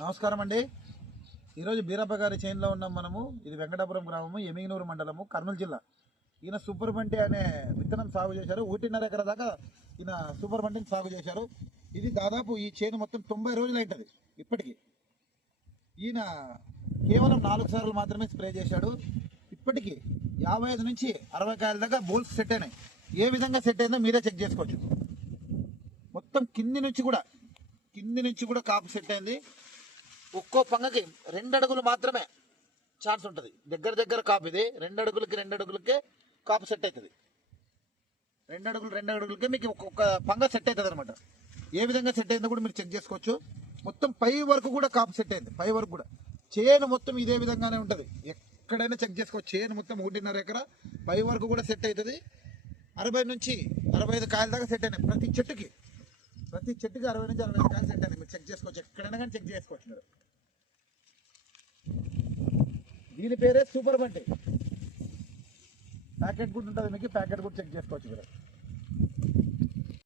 నమస్కారం అండి ఈరోజు బీరప్ప గారి చేనులో ఉన్నాం మనము. ఇది వెంకటాపురం గ్రామము ఎమిగినూరు మండలము కర్నూలు జిల్లా. ఈయన సూపర్ బంటి అనే విత్తనం సాగు చేశారు. ఒకటిన్నర ఎకర దాకా ఈయన సూపర్ బంటిని సాగు చేశారు. ఇది దాదాపు ఈ చేను మొత్తం తొంభై రోజులు అవుతుంది ఇప్పటికి. ఈయన కేవలం నాలుగు సార్లు మాత్రమే స్ప్రే చేశాడు. ఇప్పటికి యాభై ఐదు నుంచి అరవై కాయల దాకా బోల్స్ సెట్ అయినాయి. ఏ విధంగా సెట్ అయిందో మీరే చెక్ చేసుకోవచ్చు. మొత్తం కింది నుంచి కూడా కింది నుంచి కూడా కాపు సెట్ అయింది. ఒక్కో పంగకి రెండు అడుగులు మాత్రమే ఛాన్స్ ఉంటుంది. దగ్గర దగ్గర కాపు ఇది. రెండు అడుగులకి రెండు అడుగులకే కాపు సెట్ అవుతుంది రెండు అడుగులు రెండు అడుగులకే మీకు ఒక్కొక్క పంగ సెట్ అవుతుంది అనమాట ఏ విధంగా సెట్ అయిందో కూడా మీరు చెక్ చేసుకోవచ్చు. మొత్తం పై వరకు కూడా కాపు సెట్ అయింది. పై వరకు కూడా. చేను మొత్తం ఇదే విధంగానే ఉంటుంది. ఎక్కడైనా చెక్ చేసుకోవచ్చు చేను మొత్తం ఒకటిన్నర ఎకర. పై వరకు కూడా సెట్ అవుతుంది అరవై నుంచి అరవై ఐదు కాయల దాకా సెట్ అయినాయి. ప్రతి చెట్టుకి. ప్రతి చెట్టుకి అరవై నుంచి అరవై ఐదు కాయలు సెట్ అయినాయి. మీరు చెక్ చేసుకోవచ్చు. ఎక్కడైనా కానీ చెక్ చేసుకోవచ్చు మీరు. దీని పేరే సూపర్ బండి. ప్యాకెట్ కూడా ఉంటుంది మీకు ప్యాకెట్ కూడా చెక్ చేసుకోవచ్చు మీరు.